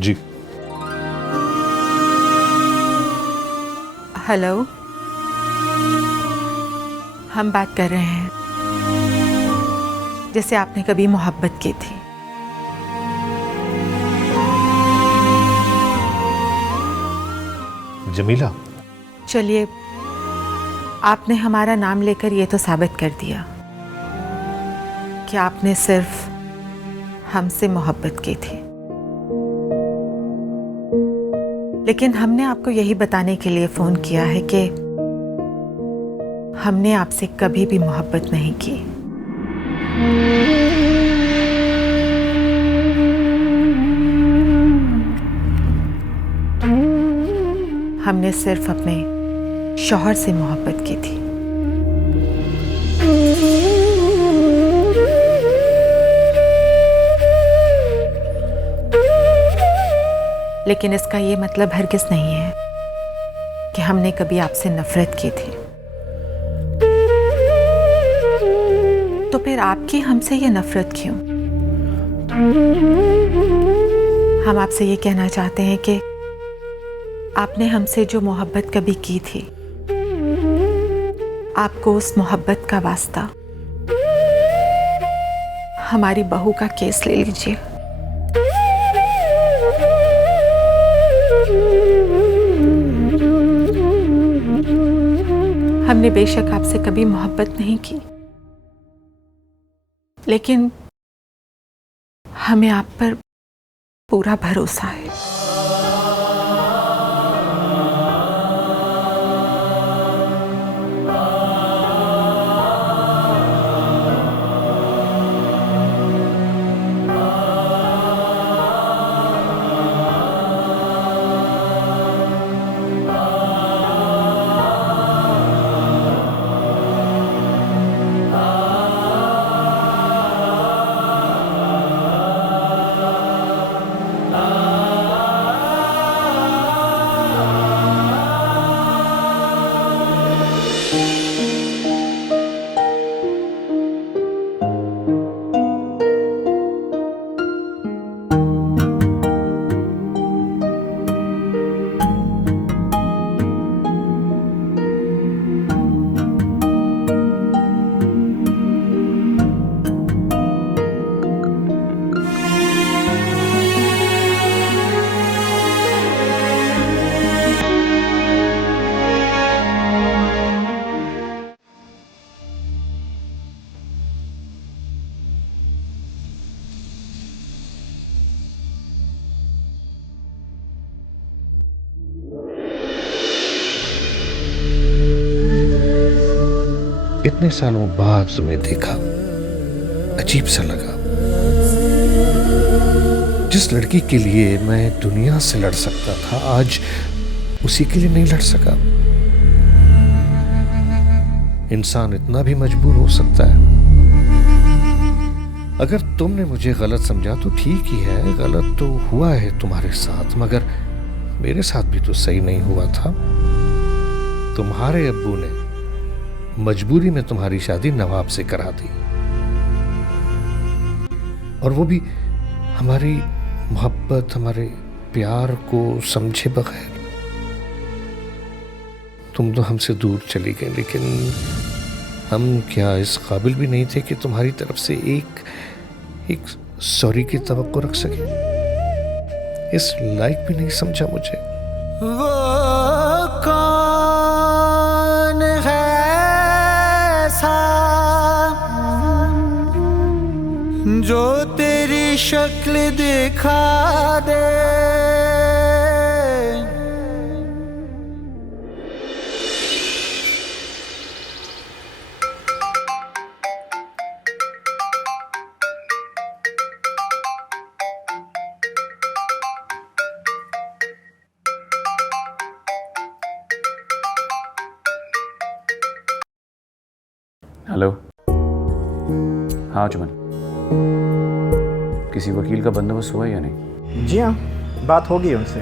जी। Hello, हम बात कर रहे हैं जैसे आपने कभी मोहब्बत की थी। जमीला, चलिए, आपने हमारा नाम लेकर ये तो साबित कर दिया कि आपने सिर्फ हमसे मोहब्बत की थी। लेकिन हमने आपको यही बताने के लिए फोन किया है कि हमने आपसे कभी भी मोहब्बत नहीं की। हमने सिर्फ अपने शौहर से मोहब्बत की थी। लेकिन इसका ये मतलब हरगिज़ नहीं है कि हमने कभी आपसे नफरत की थी। तो फिर आपकी हमसे ये नफरत क्यों? हम आपसे ये कहना चाहते हैं कि आपने हमसे जो मोहब्बत कभी की थी, आपको उस मोहब्बत का वास्ता हमारी बहू का केस ले लीजिए। हमने बेशक आपसे कभी मोहब्बत नहीं की, लेकिन हमें आप पर पूरा भरोसा है। इतने सालों बाद तुम्हें देखा, अजीब सा लगा। जिस लड़की के लिए मैं दुनिया से लड़ सकता था, आज उसी के लिए नहीं लड़ सका। इंसान इतना भी मजबूर हो सकता है। अगर तुमने मुझे गलत समझा तो ठीक ही है, गलत तो हुआ है तुम्हारे साथ, मगर मेरे साथ भी तो सही नहीं हुआ था। तुम्हारे अब्बू ने मजबूरी में तुम्हारी शादी नवाब से करा दी, और वो भी हमारी मोहब्बत, हमारे प्यार को समझे बगैर। तुम तो हमसे दूर चली गई, लेकिन हम क्या इस काबिल भी नहीं थे कि तुम्हारी तरफ से एक सॉरी की तवक्को रख सके? इस लायक भी नहीं समझा मुझे। वो कौन है ऐसा जो तेरी शक्ल दिखा दे? हेलो। हाँ चमन, किसी वकील का बंदोबस्त हुआ या नहीं? जी हाँ, बात होगी उनसे,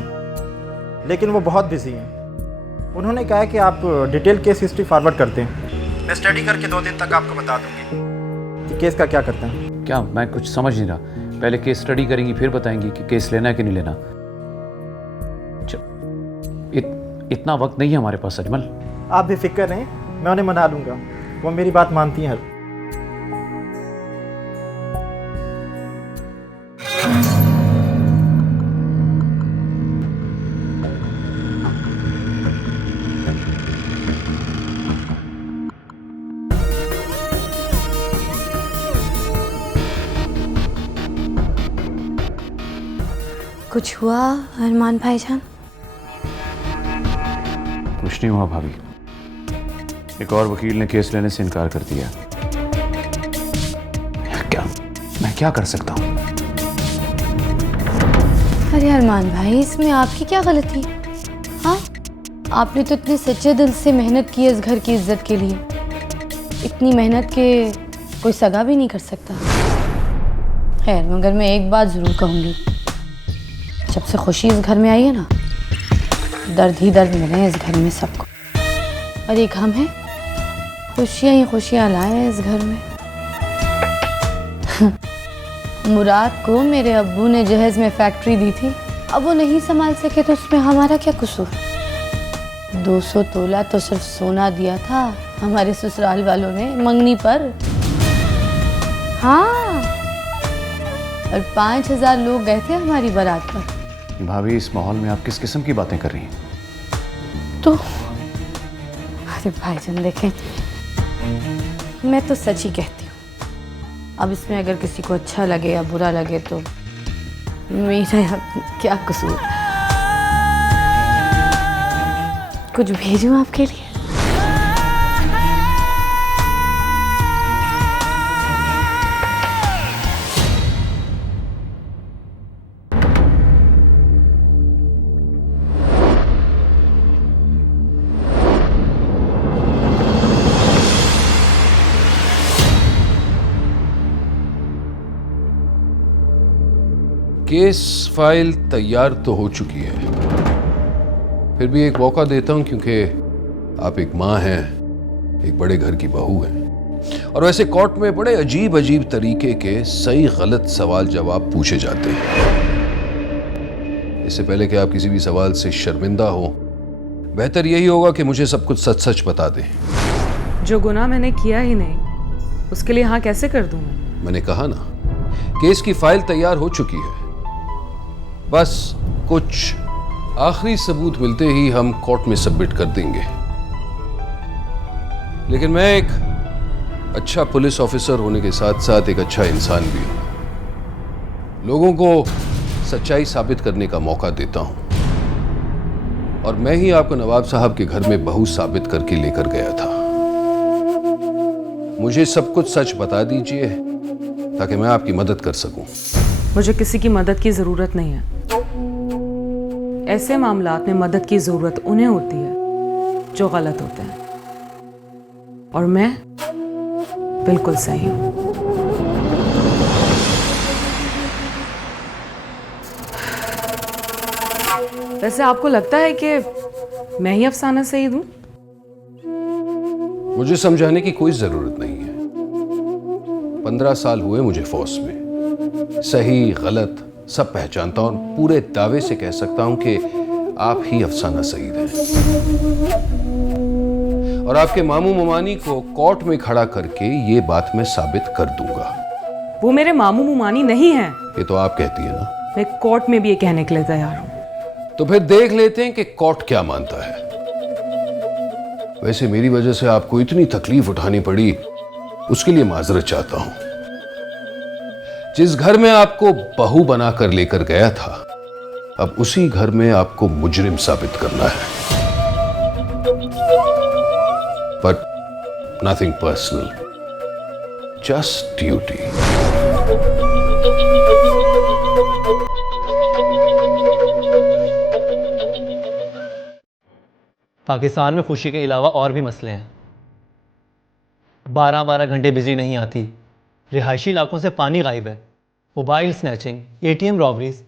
लेकिन वो बहुत बिजी हैं। उन्होंने कहा है कि आप डिटेल केस हिस्ट्री फॉरवर्ड करते हैं। मैं स्टडी करके 2 दिन तक आपको बता दूंगी कि केस का क्या करते हैं। क्या? मैं कुछ समझ नहीं रहा। पहले केस स्टडी करेंगी फिर बताएंगी कि केस लेना है कि नहीं लेना? इतना वक्त नहीं है हमारे पास अजमल। आप भी फिक्र रहें, मैं उन्हें मना लूँगा, वो मेरी बात मानती हैं। कुछ हुआ अरमान भाईजान? कुछ नहीं हुआ भाभी, एक और वकील ने केस लेने से इनकार कर दिया। मैं क्या कर सकता हूँ? अरे अरमान भाई, इसमें आपकी क्या गलती? हाँ, आपने तो इतने सच्चे दिल से मेहनत की है इस घर की इज्जत के लिए। इतनी मेहनत के कोई सगा भी नहीं कर सकता। खैर, मगर मैं एक बात ज़रूर कहूँगी, जब से खुशी इस घर में आई है ना, दर्द ही दर्द मिले हैं इस घर में सबको। और एक हम हैं, खुशियाँ ही खुशियाँ लाए हैं इस घर में। मुराद को मेरे अब्बू ने जहेज में फैक्ट्री दी थी, अब वो नहीं संभाल सके तो उसमें हमारा क्या कसूर? 200 तोला तो सिर्फ सोना दिया था हमारे ससुराल वालों ने मंगनी पर। हाँ, और 5000 लोग गए थे हमारी बारात पर। भाभी, इस माहौल में आप किस किस्म की बातें कर रही हैं? तो अरे भाईजान देखें, मैं तो सच ही कहती हूँ। अब इसमें अगर किसी को अच्छा लगे या बुरा लगे तो मेरा क्या कसूर? कुछ भेजूं आपके लिए? केस फाइल तैयार तो हो चुकी है, फिर भी एक मौका देता हूं क्योंकि आप एक मां हैं, एक बड़े घर की बहू हैं, और वैसे कोर्ट में बड़े अजीब अजीब तरीके के सही गलत सवाल जवाब पूछे जाते हैं। इससे पहले कि आप किसी भी सवाल से शर्मिंदा हो, बेहतर यही होगा कि मुझे सब कुछ सच सच बता दें। जो गुनाह मैंने किया ही नहीं, उसके लिए हाँ कैसे कर दूं मैं? मैंने कहा ना, केस की फाइल तैयार हो चुकी है, बस कुछ आखिरी सबूत मिलते ही हम कोर्ट में सबमिट कर देंगे। लेकिन मैं एक अच्छा पुलिस ऑफिसर होने के साथ साथ एक अच्छा इंसान भी हूं। लोगों को सच्चाई साबित करने का मौका देता हूं, और मैं ही आपको नवाब साहब के घर में बहू साबित करके लेकर गया था। मुझे सब कुछ सच बता दीजिए ताकि मैं आपकी मदद कर सकूं। मुझे किसी की मदद की जरूरत नहीं है। ऐसे मामलात में मदद की जरूरत उन्हें होती है जो गलत होते हैं, और मैं बिल्कुल सही हूं। वैसे आपको लगता है कि मैं ही अफसाना सईद हूं? मुझे समझाने की कोई जरूरत नहीं है। 15 साल हुए मुझे फौज में, सही गलत सब पहचानता हूं, और पूरे दावे से कह सकता हूं कि आप ही अफसाना सईद हैं। और आपके मामू मुमानी को कोर्ट में खड़ा करके ये बात मैं साबित कर दूंगा। वो मेरे मामू मुमानी नहीं है। ये तो आप कहती है ना। मैं कोर्ट में भी ये कहने के लिए तैयार हूं। तो फिर देख लेते हैं कि कोर्ट क्या मानता है। वैसे मेरी वजह से आपको इतनी तकलीफ उठानी पड़ी, उसके लिए माजरत चाहता हूं। जिस घर में आपको बहू बनाकर लेकर गया था, अब उसी घर में आपको मुजरिम साबित करना है। But nothing personal, just duty. Pakistan में खुशी के अलावा और भी मसले हैं। 12-12 घंटे बिजली नहीं आती, रिहायशी इलाकों से पानी गायब है, मोबाइल स्नैचिंग, ATM रॉबरीज,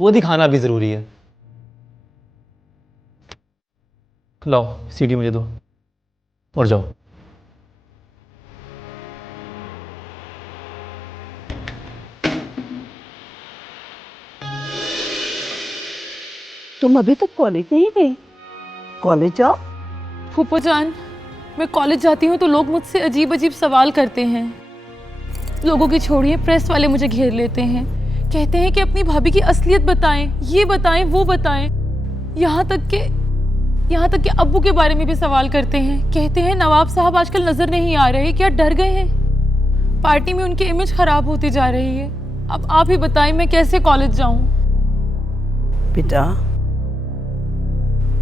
वो दिखाना भी ज़रूरी है। लाओ CD मुझे दो और जाओ। तुम अभी तक कॉलेज नहीं गई? कॉलेज जाओ। फूफो जान, मैं कॉलेज जाती हूँ तो लोग मुझसे अजीब अजीब सवाल करते हैं। लोगों की छोड़िए, प्रेस वाले मुझे घेर लेते हैं, कहते हैं कि अपनी भाभी की असलियत बताएं, ये बताएं, वो बताएं। यहाँ तक कि अब्बू के बारे में भी सवाल करते हैं। कहते हैं नवाब साहब आजकल नजर नहीं आ रहे, क्या डर गए हैं? पार्टी में उनकी इमेज खराब होती जा रही है। अब आप ही बताएं मैं कैसे कॉलेज जाऊं? बेटा,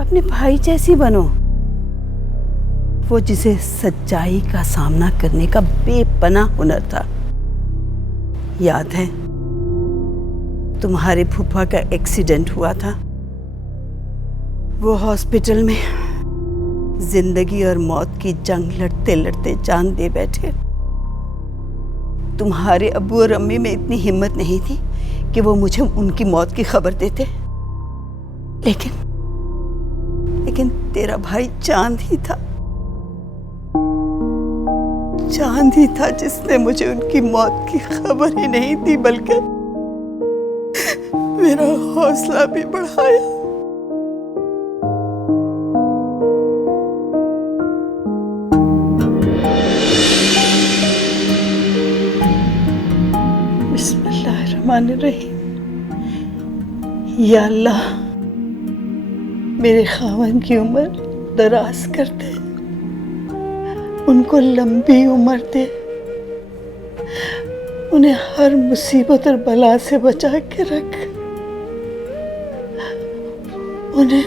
अपने भाई जैसी बनो, वो जिसे सच्चाई का सामना करने का बेपनाह हुनर था। याद है तुम्हारे फूफा का एक्सीडेंट हुआ था, वो हॉस्पिटल में जिंदगी और मौत की जंग लड़ते लड़ते जान दे बैठे। तुम्हारे अब्बू और अम्मी में इतनी हिम्मत नहीं थी कि वो मुझे उनकी मौत की खबर देते, लेकिन तेरा भाई चांद ही था, जिसने मुझे उनकी मौत की खबर ही नहीं दी बल्कि मेरा हौसला भी बढ़ाया। बिस्मिल्लाहिर्रहमानिर्रहीम। या अल्लाह, मेरे खावन की उम्र दराज कर दे, उनको लंबी उम्र दे, उन्हें हर मुसीबत और बला से बचा के रख, उन्हें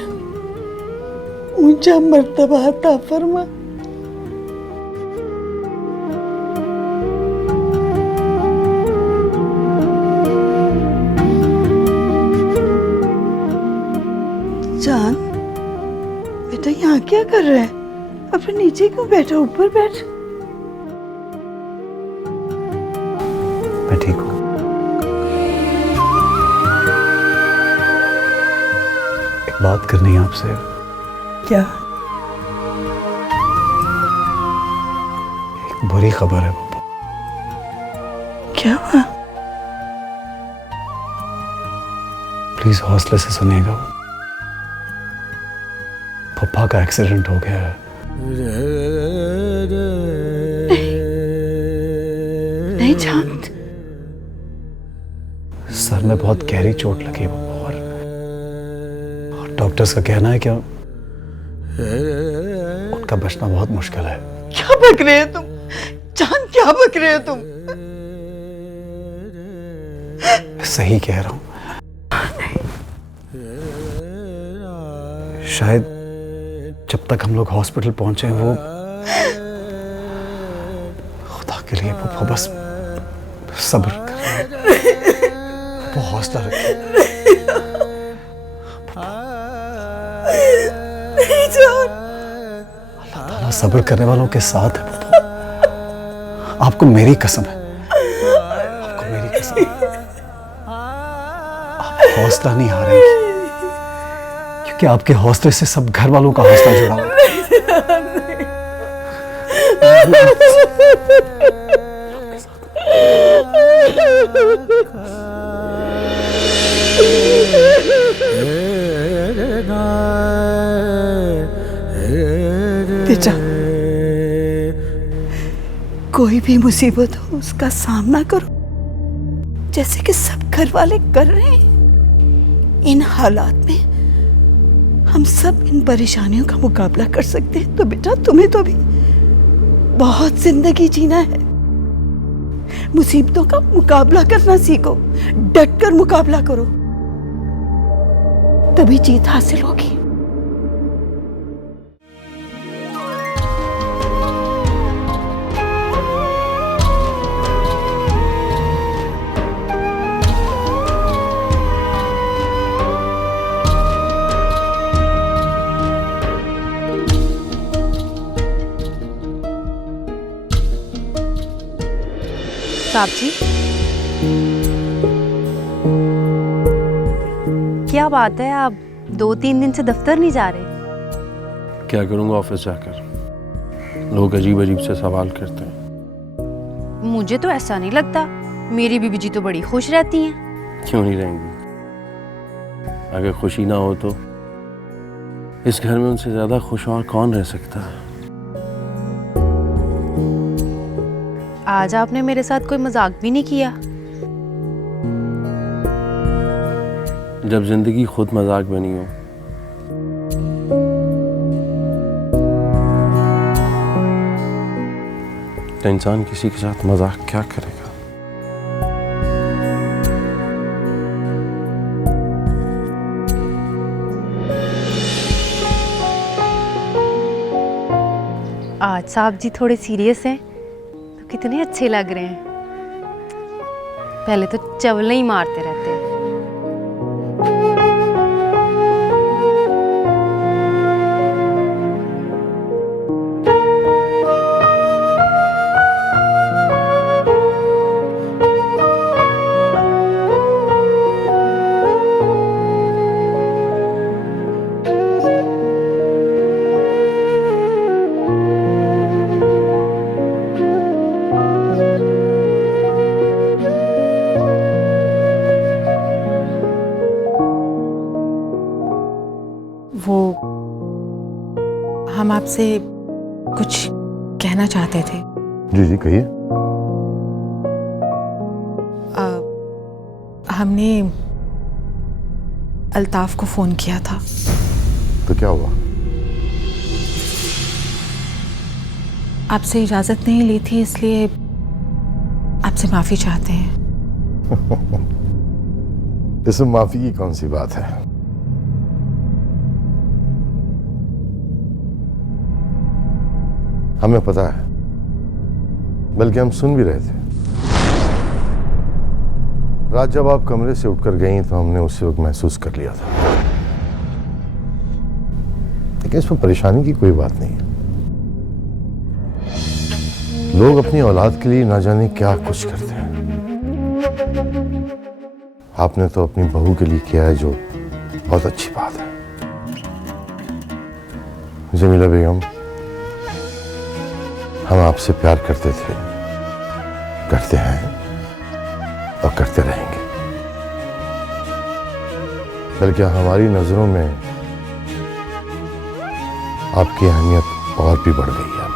ऊंचा मर्तबा अता फरमा। जान बेटा, यहाँ क्या कर रहे हैं? अपने नीचे क्यों बैठा, ऊपर बैठ। मैं ठीक हूँ। एक बात करनी है आपसे। क्या? एक बुरी खबर है पप्पा। क्या हुआ? प्लीज हौसले से सुनिएगा। पप्पा का एक्सीडेंट हो गया है। नहीं चांद, सर में बहुत गहरी चोट लगी है और डॉक्टर्स का कहना है कि उनका बचना बहुत मुश्किल है। क्या बक रहे हो तुम चांद, क्या बक रहे हो तुम? सही कह रहा हूं। शायद जब तक हम लोग हॉस्पिटल पहुंचे वो, खुदा के लिए पप्पा बस सब्र करें, वो हौसला रखें। अल्लाह ताला सब्र करने वालों के साथ है पप्पा। आपको मेरी कसम है, आपको मेरी कसम है। आप हौसला नहीं हारेंगे, क्योंकि आपके हौसले से सब घर वालों का हौसला जुड़ा हुआ है। बेटा, कोई भी मुसीबत हो उसका सामना करो, जैसे कि सब घर वाले कर रहे हैं। इन हालात में हम सब इन परेशानियों का मुकाबला कर सकते हैं। तो बेटा, तुम्हें तो भी बहुत जिंदगी जीना है। मुसीबतों का मुकाबला करना सीखो, डट कर मुकाबला करो, तभी जीत हासिल होगी। साहब जी, क्या बात है, आप 2-3 दिन से दफ्तर नहीं जा रहे? क्या करूँगा ऑफिस जाकर, लोग अजीब अजीब से सवाल करते हैं। मुझे तो ऐसा नहीं लगता, मेरी बीबी जी तो बड़ी खुश रहती हैं। क्यों नहीं रहेंगी? अगर खुशी ना हो तो इस घर में उनसे ज्यादा खुश और कौन रह सकता है। आज आपने मेरे साथ कोई मजाक भी नहीं किया। जब जिंदगी खुद मजाक बनी हो। तो इंसान किसी के साथ मजाक क्या करेगा। आज साहब जी थोड़े सीरियस हैं तो कितने अच्छे लग रहे हैं। पहले तो चवलें ही मारते रहते हैं। वो हम आपसे कुछ कहना चाहते थे। जी जी कहिए। हमने अल्ताफ को फोन किया था। तो क्या हुआ? आपसे इजाजत नहीं ली थी, इसलिए आपसे माफी चाहते हैं। इसमें माफी की कौन सी बात है? हमें पता है, बल्कि हम सुन भी रहे थे। रात जब आप कमरे से उठकर गई तो हमने उसी वक्त महसूस कर लिया था। लेकिन इसमें परेशानी की कोई बात नहीं है। लोग अपनी औलाद के लिए ना जाने क्या कुछ करते हैं। आपने तो अपनी बहू के लिए किया है, जो बहुत अच्छी बात है। जमीला बेगम, हम आपसे प्यार करते थे, करते हैं और करते रहेंगे। बल्कि हमारी नजरों में आपकी अहमियत और भी बढ़ गई है।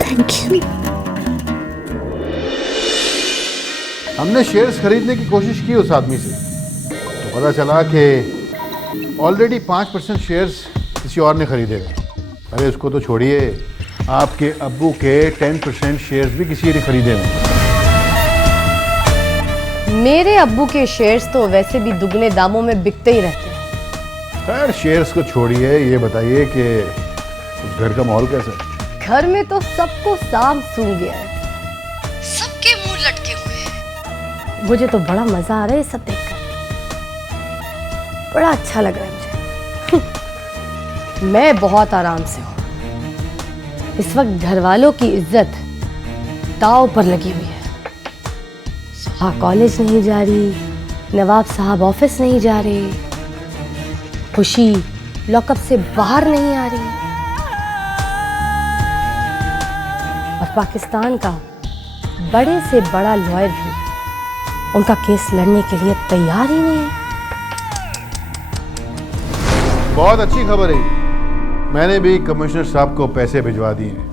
Thank you. हमने शेयर्स खरीदने की कोशिश की उस आदमी से, तो पता चला कि ऑलरेडी 5% शेयर्स किसी और ने खरीदे हैं। अरे उसको तो छोड़िए, आपके अब्बू के 10% शेयर्स भी किसी ने खरीदे हैं। मेरे अब्बू के शेयर्स तो वैसे भी दुगने दामों में बिकते ही रहते हैं। खैर शेयर्स को छोड़िए, ये बताइए कि उस घर का माहौल कैसा है? घर में तो सबको सांप सूंघ गया है, सबके मुंह लटके हुए हैं। मुझे तो बड़ा मजा आ रहा है ये सब देखकर, बड़ा अच्छा लग रहा है मुझे। मैं बहुत आराम से हूँ। इस वक्त घर वालों की इज्जत दांव पर लगी हुई है। सुहा कॉलेज नहीं जा रही, नवाब साहब ऑफिस नहीं जा रहे, खुशी लॉकअप से बाहर नहीं आ रही, और पाकिस्तान का बड़े से बड़ा लॉयर भी उनका केस लड़ने के लिए तैयार ही नहीं है। बहुत अच्छी खबर है। मैंने भी कमिश्नर साहब को पैसे भिजवा दिए हैं।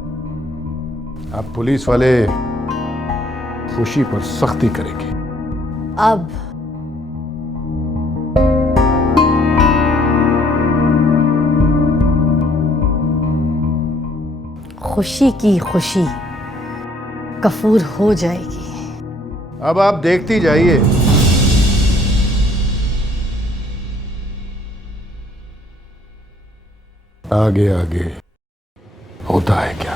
अब पुलिस वाले खुशी पर सख्ती करेंगे। अब खुशी की खुशी कफूर हो जाएगी। अब आप देखती जाइए। आगे आगे होता है क्या।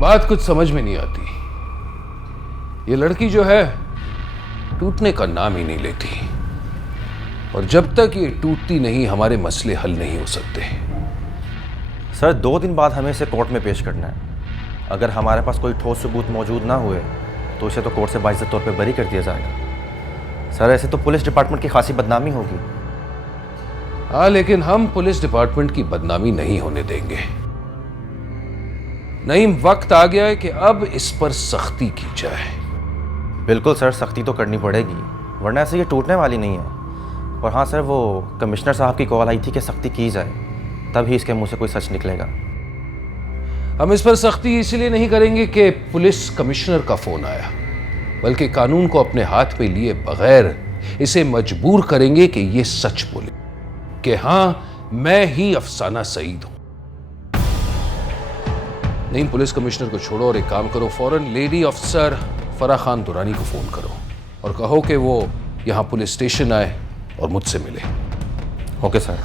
बात कुछ समझ में नहीं आती। ये लड़की जो है टूटने का नाम ही नहीं लेती। और जब तक ये टूटती नहीं हमारे मसले हल नहीं हो सकते। सर 2 दिन बाद हमें इसे कोर्ट में पेश करना है। अगर हमारे पास कोई ठोस सबूत मौजूद ना हुए तो इसे तो कोर्ट से बाइज्जत तौर पे बरी कर दिया जाएगा। सर ऐसे तो पुलिस डिपार्टमेंट की खासी बदनामी होगी। हाँ, लेकिन हम पुलिस डिपार्टमेंट की बदनामी नहीं होने देंगे। नईम, वक्त आ गया है कि अब इस पर सख्ती की जाए। बिल्कुल सर, सख्ती तो करनी पड़ेगी, वरना ऐसे ये टूटने वाली नहीं है। और हाँ सर, वो कमिश्नर साहब की कॉल आई थी कि सख्ती की जाए, तभी इसके मुंह से कोई सच निकलेगा। हम इस पर सख्ती इसलिए नहीं करेंगे कि पुलिस कमिश्नर का फोन आया, बल्कि कानून को अपने हाथ में लिए बगैर इसे मजबूर करेंगे कि ये सच बोले कि हाँ, मैं ही अफसाना सईद हूं। नहीं, पुलिस कमिश्नर को छोड़ो और एक काम करो, फौरन लेडी ऑफिसर फराह खान दुरानी को फोन करो और कहो कि वो यहां पुलिस स्टेशन आए और मुझसे मिले। Okay sir.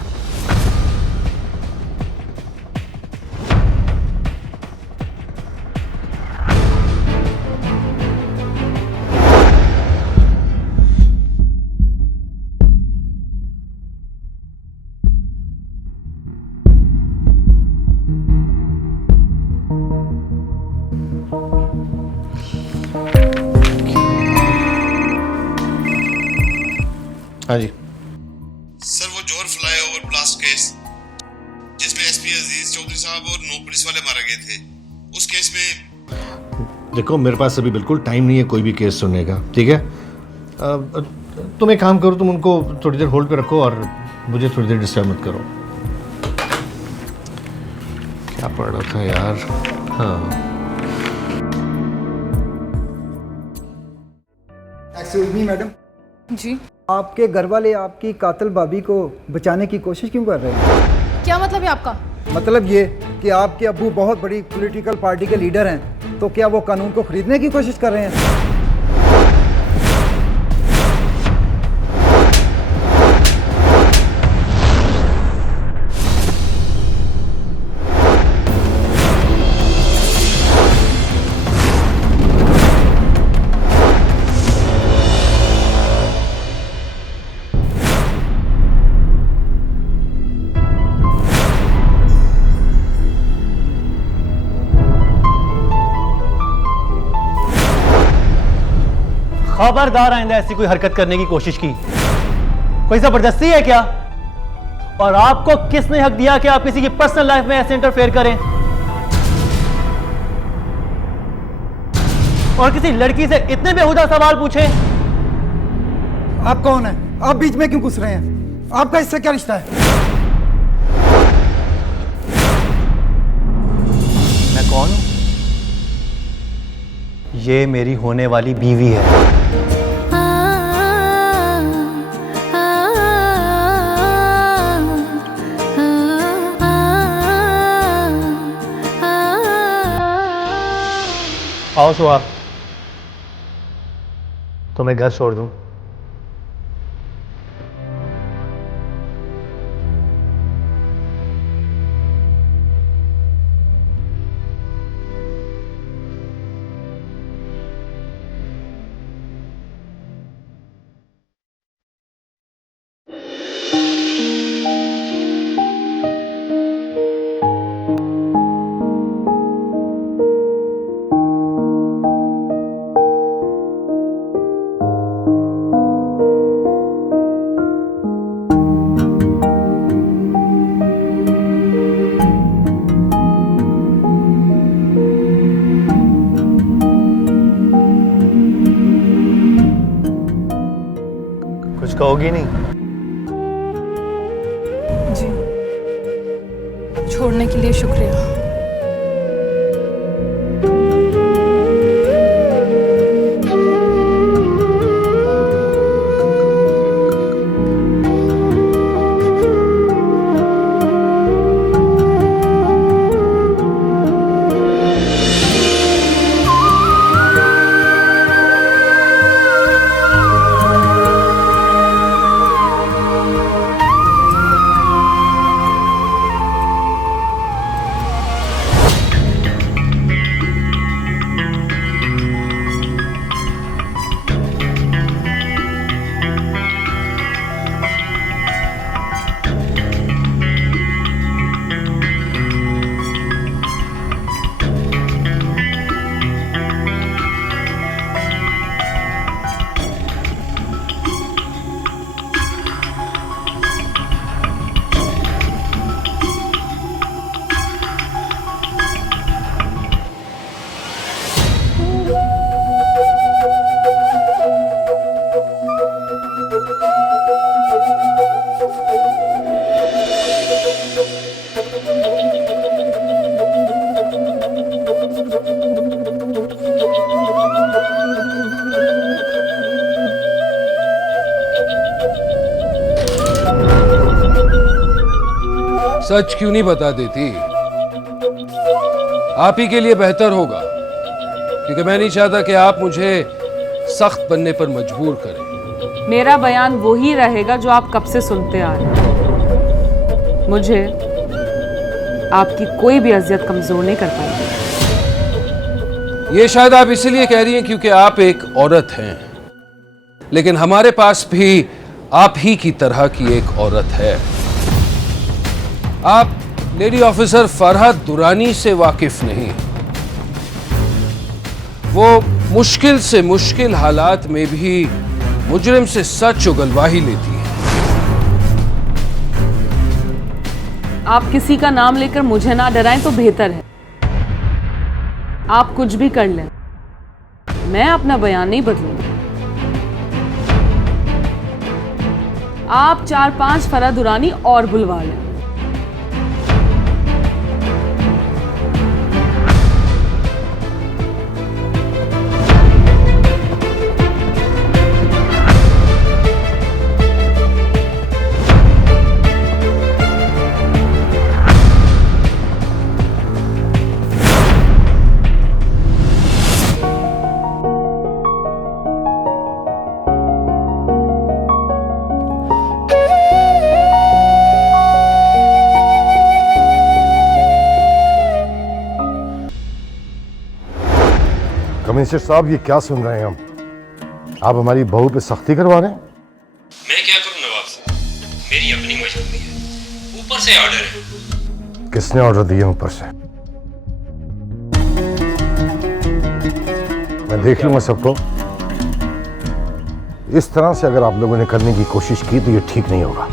हाँ जी सर, वो जौहर फ्लाईओवर ब्लास्ट केस जिसमें एसपी अजीज चौधरी साहब और 9 पुलिस वाले मारे गए थे, उस केस में देखो, मेरे पास अभी बिल्कुल टाइम नहीं है कोई भी केस सुनने का, ठीक है? तुम एक काम करो, तुम उनको थोड़ी देर होल्ड पे रखो और मुझे थोड़ी देर डिस्टर्ब मत करो। क्या पढ़ रहा था यार? हाँ, एक्सक्यूज मी मैडम जी, आपके घर वाले आपकी कातिल भाभी को बचाने की कोशिश क्यों कर रहे हैं? क्या मतलब है आपका? मतलब ये कि आपके अब्बू बहुत बड़ी पॉलिटिकल पार्टी के लीडर हैं, तो क्या वो कानून को खरीदने की कोशिश कर रहे हैं? खबरदार, आइंदा ऐसी कोई हरकत करने की कोशिश की। कोई जबरदस्ती है क्या? और आपको किसने हक दिया कि आप किसी की पर्सनल लाइफ में ऐसे इंटरफेयर करें और किसी लड़की से इतने बेहुदा सवाल पूछें? आप कौन है? आप बीच में क्यों घुस रहे हैं? आपका इससे क्या रिश्ता है? मैं कौन हूं? ये मेरी होने वाली बीवी है। आओ सुहा, तुम्हें घर छोड़ दूं। कुछ कहोगी नहीं? जी, छोड़ने के लिए शुक्रिया। सच क्यों नहीं बता देती? आप ही के लिए बेहतर होगा, क्योंकि मैं नहीं चाहता कि आप मुझे सख्त बनने पर मजबूर करें। मेरा बयान वही रहेगा जो आप कब से सुनते आ रहे हैं। मुझे आपकी कोई भी अजियत कमजोर नहीं कर पाएगी। ये शायद आप इसीलिए कह रही हैं क्योंकि आप एक औरत हैं, लेकिन हमारे पास भी आप ही की तरह की एक औरत है। आप लेडी ऑफिसर फरहत दुरानी से वाकिफ नहीं। वो मुश्किल से मुश्किल हालात में भी मुजरिम से सच उगलवाही लेती है। आप किसी का नाम लेकर मुझे ना डराएं तो बेहतर है। आप कुछ भी कर लें, मैं अपना बयान नहीं बदलूंगी। आप 4-5 फरहत दुरानी और बुलवा लें। कमिश्नर साहब, ये क्या सुन रहे हैं हम? आप हमारी बहू पे सख्ती करवा रहे हैं? मैं क्या करूं नवाब साहब, मेरी अपनी मजबूरी है, ऊपर से ऑर्डर है। किसने ऑर्डर दिए ऊपर से? मैं देख लूंगा सबको। इस तरह से अगर आप लोगों ने करने की कोशिश की तो ये ठीक नहीं होगा।